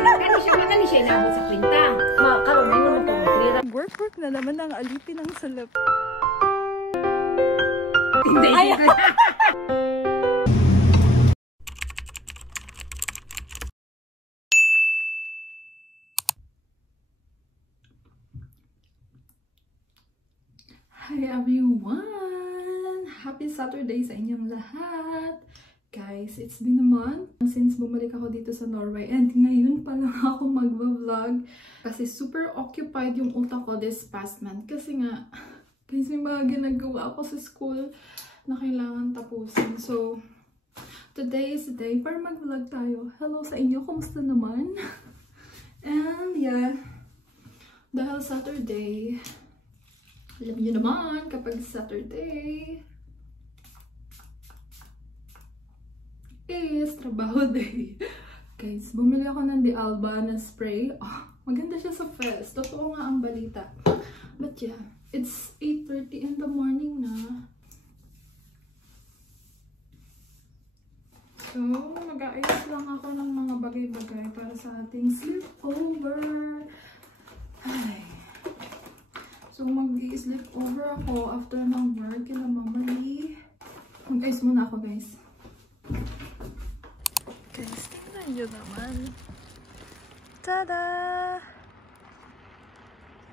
Kani siya inabot sa kwenta. Karon may naman to matrira. Work na naman ang alipin ng salap. Hindi. Hi everyone! Happy Saturday sa inyong lahat! Guys, it's been a month since bumalik ako dito sa Norway and ngayon pa lang ako mag-vlog kasi super occupied yung utak ko this past month kasi nga, guys, may mga ginagawa ako sa school na kailangan tapusin. So, today is the day para mag-vlog tayo. Hello sa inyo, kumusta naman? And yeah, dahil Saturday, alam niyo naman, kapag Saturday is trabaho day. Guys, bumili ako ng De Alba na spray. Oh, maganda siya sa fest. Totoo nga ang balita. But yeah, it's 8:30 in the morning na. So, mag-aayos lang ako ng mga bagay-bagay para sa ating sleepover. Ay. So, mag-i-sleep over ako after ng work kila Mama Lee. Mag-ayos muna ako, guys. Guys, tingnan nyo naman. Tada!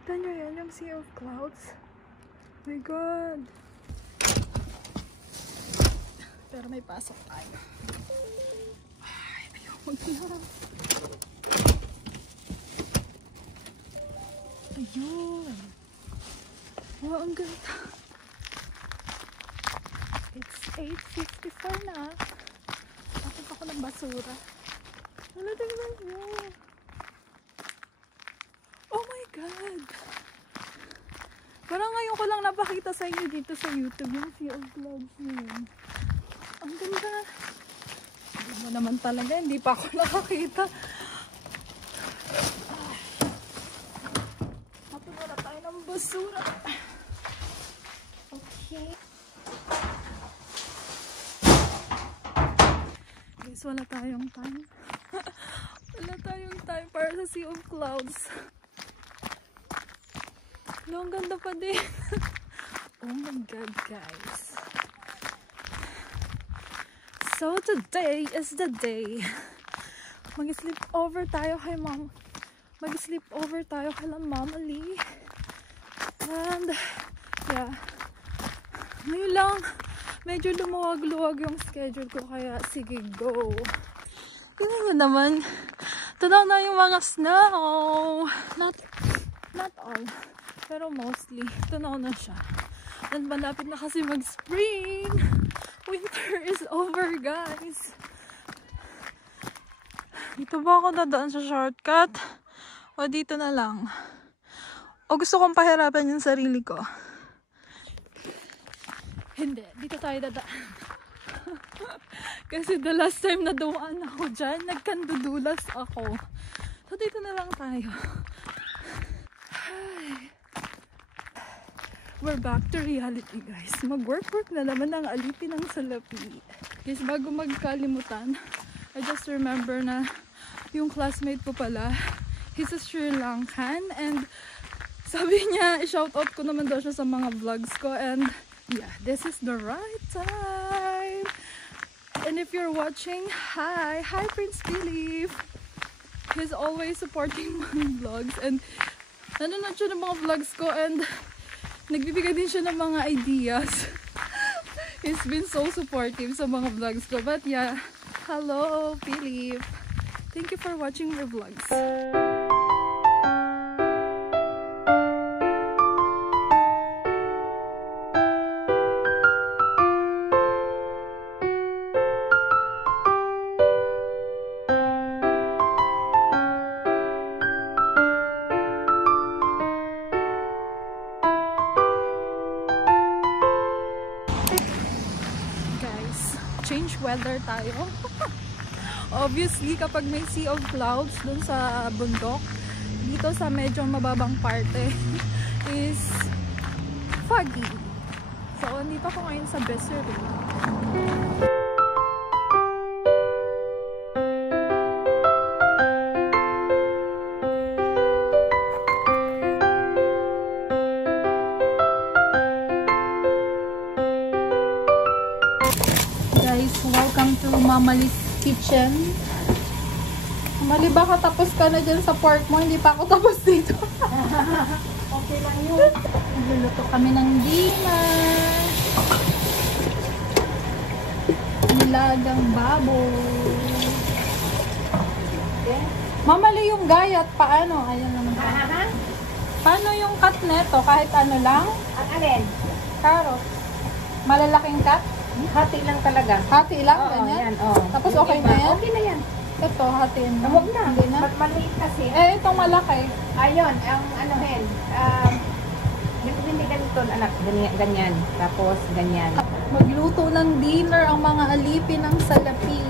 Tignan nyo yan, yung sea of clouds. Oh my God! Pero may pasok tayo. Ay, ayaw mag-vlog. Ayun! Wow, ang ganda. It's 8:54 na. Tapos ako ng basura. Wala, tingnan nyo. Oh my God! Parang ngayon ko lang napakita sa inyo dito sa YouTube yung sea of clouds yun. Ang ganda. Alam mo naman talaga, hindi pa ako nakakita. Tapos wala tayo ng basura. Okay. Guys, wala tayong time. Wala tayong time para sa sea of clouds. No, ang ganda pa din. Oh my God, guys. So, today is the day. Mag-sleep over tayo kay Mom. Mag-sleep over tayo kay Mama Lee. And, yeah. Ngayon lang, medyo lumuwag-luwag yung schedule ko, kaya sige, go. Tingnan nyo naman, tanaw na yung mga snow. Not all, pero mostly, tanaw na siya. And malapit na kasi mag-spring. Winter is over, guys. Dito ba ako dadaan sa shortcut? O dito na lang? O gusto kong pahirapan yung sarili ko? Hindi, dito tayo dadaan. Kasi the last time na dumaan ako dyan, nagkandudulas ako. So dito na lang tayo. Ay. We're back to reality, guys. Mag-work na naman ang alipin ng salapi. Guys, bago magkalimutan, I just remember na yung classmate ko pala, he's a Sri Lankan, and sabi niya, i-shoutout ko naman daw siya sa mga vlogs ko, and yeah, this is the right time. And if you're watching, hi Prince Philip. He's always supporting my vlogs, and nanonood siya ng mga vlogs ko, and nagbibigay din siya ng mga ideas. He's been so supportive sa mga vlogs ko. But yeah, hello Philip. Thank you for watching my vlogs. Change weather tayo. Obviously, kapag may sea of clouds dun sa bundok, dito sa medyo mababang parte is foggy. So, nandito ako ngayon sa Bessery. Mamali's Kitchen. Mali, baka tapos ka na dyan sa pork mo. Hindi pa ako tapos dito. Okay lang yun. Nagluluto kami ng dinner. Nilagang baboy. Okay. Mamali yung gayat. Paano? Ayan naman. Paano yung cut neto? Kahit ano lang? Ang alin? Carrot. Malalaking cut? Hati lang talaga. Hati lang? Oo, Ganyan? yan. Oo. Tapos Yung okay iba, na yan? Okay na yan. Ito, hatiin mo. Huwag na. Hindi na? Maliit kasi. Eh, itong malaki. Ayun, ang ano hen. Hindi ganito, anak. Ganyan. Tapos, ganyan. Magluto ng dinner ang mga alipin ng salapi.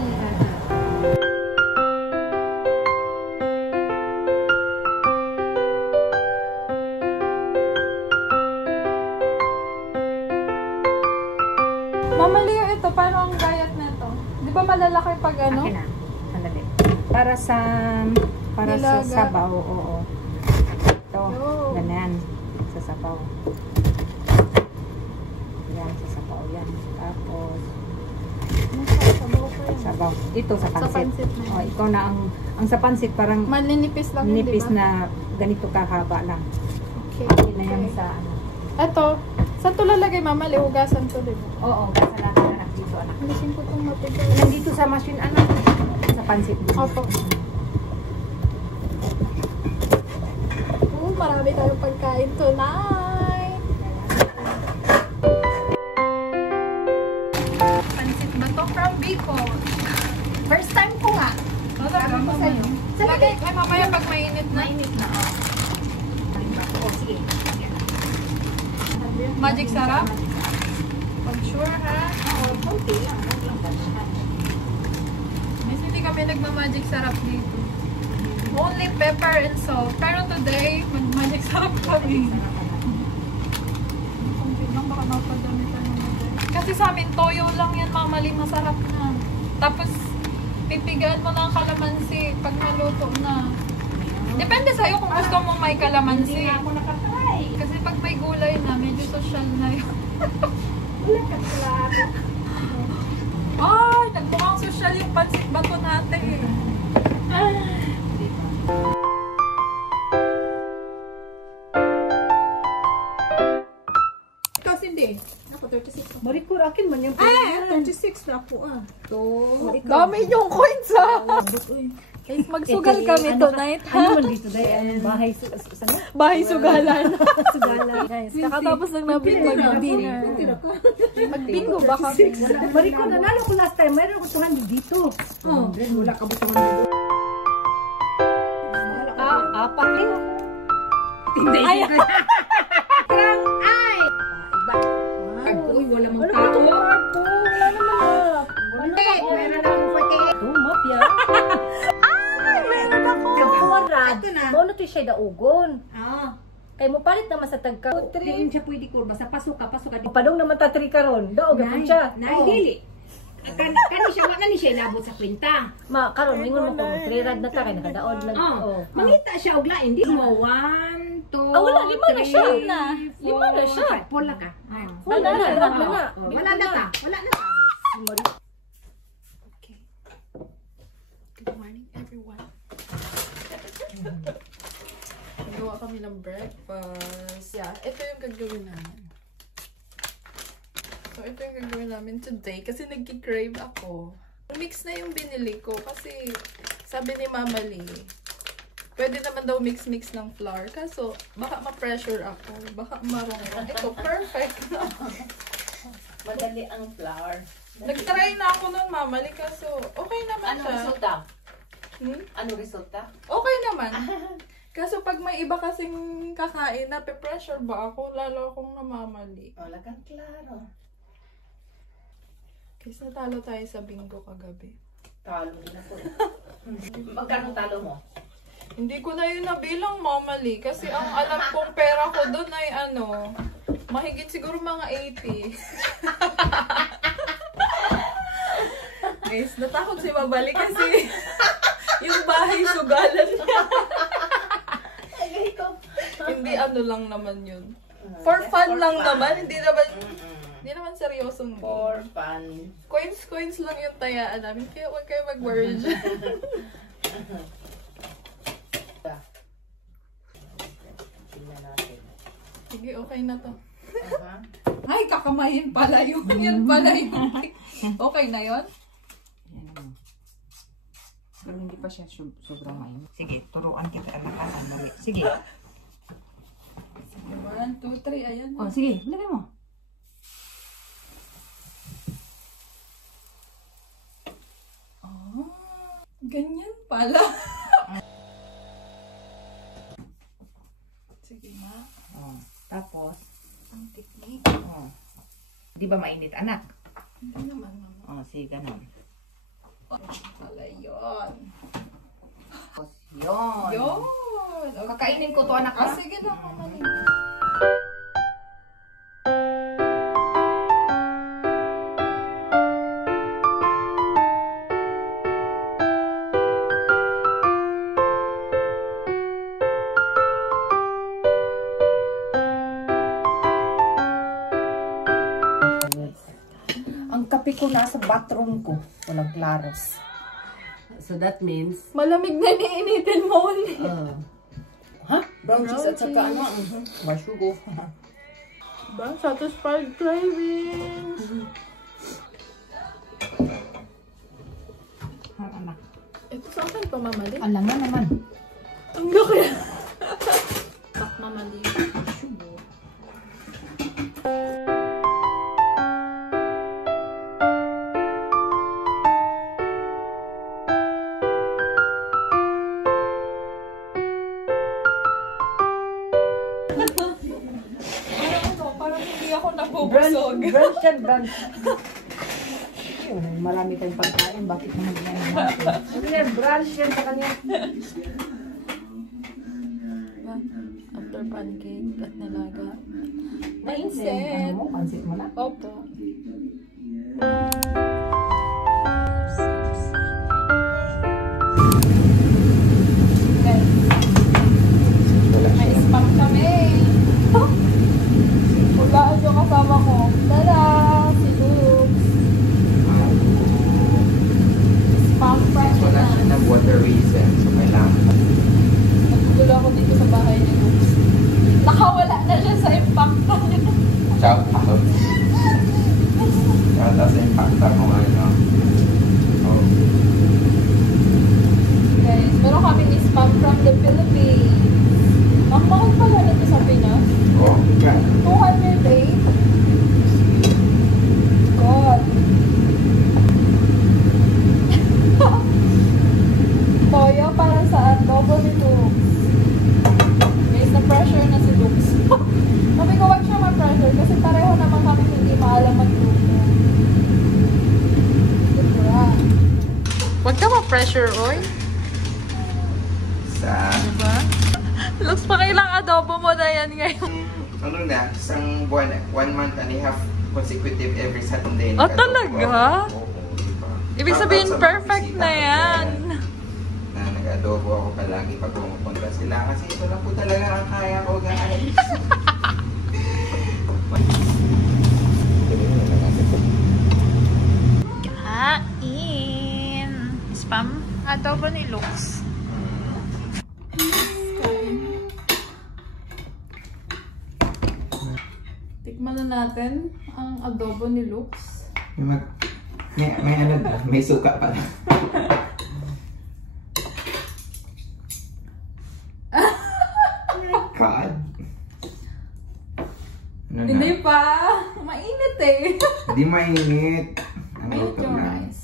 Mamali ito, paano ang gayat nito? Di ba malalaki pag ano? Akin na. Sandali. Para sa Nilaga. sabaw, oo. Ito, Oh. ganyan. Sa sabaw. Yan, sa sabaw. Yan. Tapos, sabaw. Ito sa pansit. Sa pansit na yan. Oh, ito na ang sa pansit parang Maninipis lang yun, nipis di ba? na ganito kahaba lang. Okay. Akin na yan sa ano. Ito, saan ito lalagay, Mama? Lihugasan ito, di ba? Oo, gasa lang anak dito, anak. Alisin ko itong matigas. Nandito sa machine, anak. Sa pansit dito. Opo. Marami tayong pagkain tonight. Pansit ba to? From Bicol. First time ko nga. Sabi ko sa'yo. Lagay, ay mamaya pag mainit na. Mainit na, oh. Sige. Magic sarap? Pag sure ha? Oo, konti lang. Miss, hindi kami nagma-magic sarap dito. Only pepper and salt. Pero today, mag-magic sarap kami. Konti lang, baka mapadamitan naman. Kasi sa amin, toyo lang yan, Mamali, masarap na. Tapos, pipigaan mo ng kalamansi pag naluto na. Depende sa'yo kung gusto mo may kalamansi. Hindi nga ako nakatry. Kasi pag may gulay na, medyo social na yun. Wala ka talaga. Ay, nagmukhang social yung pansit bato natin. Kasi hindi. Ako 36. Marikor, akin man yung 36 na ako ah. Dami yung coins ha! Magsugal kami tonight ha? Ano man dito dahil bahay Bahay sugalan. sugala. Guys, Kakatapos lang namin mag-dinner. Mag-bingo ba kami? Marikor, nanalo ko last time. Mayroon ko 200 dito. Oh, wala ka ba 200? Apat rin. Hindi. Ay! Parang, ay! Iba. Uy, wala mong tao. Wala naman. Meron akong puti. Mafia. Ay, meron ako. Kawarad. Ito na. Mao na to siya daugon. Oo. Kay mo palit naman sa tagka. Hindi siya pwede kurba. Sa pasok ka. Padong naman ta 3 karon. Daog gapon siya. Nay, dili. Kani siya, wala ni siya inabot sa kwenta. Ma karon mingon mo kung 3 rad na ta kay nakadaog lang. Oh, mangita siya og lain di mo 1 2 Ah, wala, 5 na siya. 5 na siya. Pola ka. Wala na, wala na. Wala na ta. Wala na ta. Okay. Good morning, everyone. Gawa kami ng breakfast. Yeah, ito yung gagawin namin. So, ito yung gagawin namin today kasi nagki-crave ako. Mix na yung binili ko kasi sabi ni Mama Lee, pwede naman daw mix-mix ng flour. Kaso, baka ma-pressure ako. Baka marunong. Ito, perfect na. Madali ang flour. Nag-try na ako nun, Mama Lee, kaso okay naman Ano siya. resulta? Hmm? Ano resulta? Okay naman. Kaso pag may iba kasing kakain, nape-pressure ba ako? Lalo akong namamali. Wala kang klaro. Kasi natalo tayo sa bingo kagabi. Talo din ako. Magkano talo mo? Hindi ko na yun nabilang, mamali. Kasi ang alam kong pera ko doon ay ano, mahigit siguro mga 80. Guys, natakot si Mabali kasi yung bahay sugalan niya. Hindi ano lang naman yun. For fun lang naman, hindi Hindi naman seryosong For fun. Coins lang yung tayaan namin. Kaya huwag kayo mag-worry dyan. Tingnan natin. Sige, okay na to. Ay, kakamayin pala yun. Yan pala yun. Okay na yun? Pero hindi pa siya sobrang ngayon. Sige, turuan kita anak-anak. Sige. 1, 2, 3. Ayan. Oh, sige, lagay mo. Oh, ganyan pala. Sige na. Oh, tapos, Ang technique. oh. Di ba mainit, anak? Hindi naman, mama. Oh, sige, ganun. Pala yun. Tapos, yun. Yun. Kakainin ko to, anak, ha? Sige na, mama. Ang kape ko nasa bathroom ko. Walang klaros. So that means, Malamig na niinitin mo ulit. ha? Brown cheese at saka ano? Masugo. Ba? Satisfied cravings. Anak. Ito sa akin pa, mamali. Alam nga naman. Ang laki. Bak, mamali. Masugo. Parang hindi ako nabubusog. Brunch yan, brunch. Yun, marami tayong pagkain. Bakit naman yan natin? Ano yan, brunch yan sa kanya. After pancake at nilaga. Ano mo? Pansit mo na? Opo. May spam kami. Hulaan yung kasama ko. Tada! Si Luke. Spam fresh Wala na. siya ng water reason, so kailangan. Nagugulo ako dito sa bahay ni Luke. Nakawala na siya sa impacto niya. Shout out. Shout out sa impacta mo ano. Oh. Guys, meron kaming spam from the Philippines. Ang mahal pala nito sa Pinas. Oh, God. 208. God. Toyo para sa adobo ni Lux. Guys, na-pressure na si Lux. Sabi ko, wag siya ma-pressure kasi pareho naman kami hindi maalam magluto. Diba? Wag ka ma-pressure, oy. Sa Diba? Lux, pakailang adobo mo na yan ngayon. ano na, isang buwan, 1 month and a half consecutive every Sunday. Oh, nag-adobo talaga? ako. Oo, diba? Ibig Shout sabihin, out sa mga perfect bisita na ko yan. dyan, Na nag-adobo ako palagi pag pumupunta sila kasi ito na po talaga ang kaya ko, guys. Kain! Spam adobo ni Lux. Tikman na natin ang adobo ni Lux. May ano ba? May suka pala. God. Ano na? Hindi pa! Mainit eh! Hindi mainit. Ang Mainit luto yung na. rice.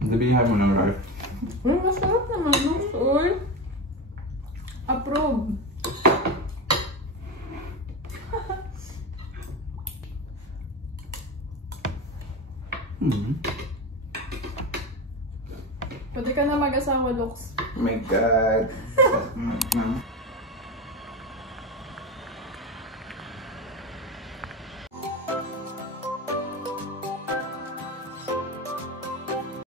Sabihan mo ng rice. Masarap naman, Lux. Uy! Approve! Pwede ka na mag-asawa, Lux. Oh my God.